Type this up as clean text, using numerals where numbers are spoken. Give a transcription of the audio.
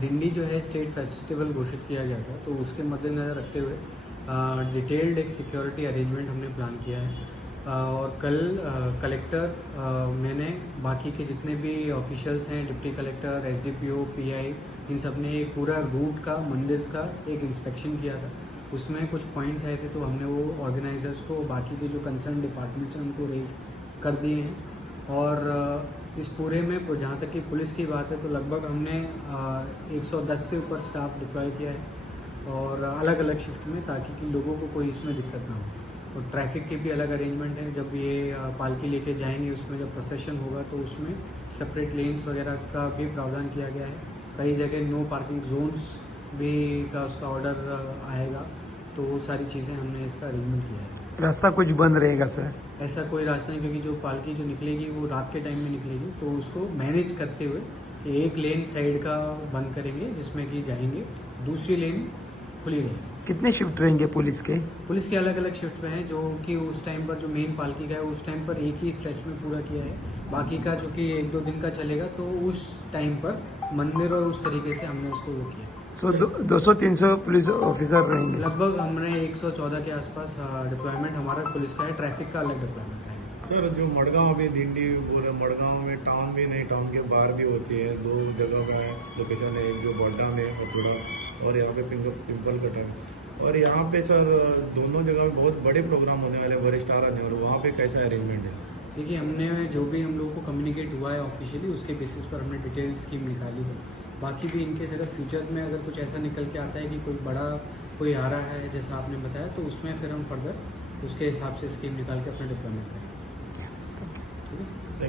दिंडी जो है स्टेट फेस्टिवल घोषित किया गया था, तो उसके मद्देनज़र रखते हुए डिटेल्ड एक सिक्योरिटी अरेंजमेंट हमने प्लान किया है। और कल कलेक्टर मैंने बाकी के जितने भी ऑफिशियल्स हैं, डिप्टी कलेक्टर, एसडीपीओ, पीआई, इन सब ने एक पूरा रूट का, मंदिर का एक इंस्पेक्शन किया था। उसमें कुछ पॉइंट्स आए थे, तो हमने वो ऑर्गेनाइजर्स को, बाकी के जो कंसर्न डिपार्टमेंट्स हैं उनको रेज कर दिए हैं। और इस पूरे में जहाँ तक कि पुलिस की बात है, तो लगभग हमने 110 से ऊपर स्टाफ डिप्लॉय किया है और अलग अलग शिफ्ट में, ताकि कि लोगों को कोई इसमें दिक्कत ना हो। तो ट्रैफिक के भी अलग अरेंजमेंट है। जब ये पालकी लेके जाएंगे, उसमें जब प्रोसेशन होगा तो उसमें सेपरेट लेन्स वगैरह का भी प्रावधान किया गया है। कई जगह नो पार्किंग जोन्स भी का उसका ऑर्डर आएगा। तो वो सारी चीज़ें हमने इसका अरेंजमेंट किया है। रास्ता कुछ बंद रहेगा सर? ऐसा कोई रास्ता नहीं, क्योंकि जो पालकी जो निकलेगी वो रात के टाइम में निकलेगी, तो उसको मैनेज करते हुए कि एक लेन साइड का बंद करेंगे जिसमें कि जाएंगे, दूसरी लेन खुली रहेगी। कितने शिफ्ट रहेंगे पुलिस के? पुलिस के अलग अलग शिफ्ट में हैं, जो कि उस टाइम पर जो मेन पालकी का है उस टाइम पर एक ही स्ट्रेच में पूरा किया है। बाकी का जो कि 1-2 दिन का चलेगा, तो उस टाइम पर मंदिर और उस तरीके से हमने उसको वो किया। तो 200-300 पुलिस ऑफिसर रहेंगे लगभग हमने 114 के आसपास डिप्लॉयमेंट हमारा पुलिस का है। ट्रैफिक का अलग डिप्लॉयमेंट है। सर, जो मडगांव भी दिंडी बोले, मडगांव में टाउन भी नहीं, टाउन के बाहर भी होती है। 2 जगह का लोकेशन है, एक जो बड्डा में थोड़ा, और यहाँ पे पिंपल कट है। और यहाँ पे सर दोनों जगह में बहुत बड़े प्रोग्राम होने वाले, बड़े स्टार आने वाले, वहाँ पे कैसा अरेंजमेंट है? देखिए, हमने जो भी हम लोगों को कम्युनिकेट हुआ है ऑफिशियली, उसके बेसिस पर हमने डिटेल स्कीम निकाली है। बाकी भी इनकेस अगर फ्यूचर में अगर कुछ ऐसा निकल के आता है कि कोई बड़ा कोई आ रहा है जैसा आपने बताया, तो उसमें फिर हम फर्दर उसके हिसाब से स्कीम निकाल के अपना डिप्लॉयमेंट करेंगे।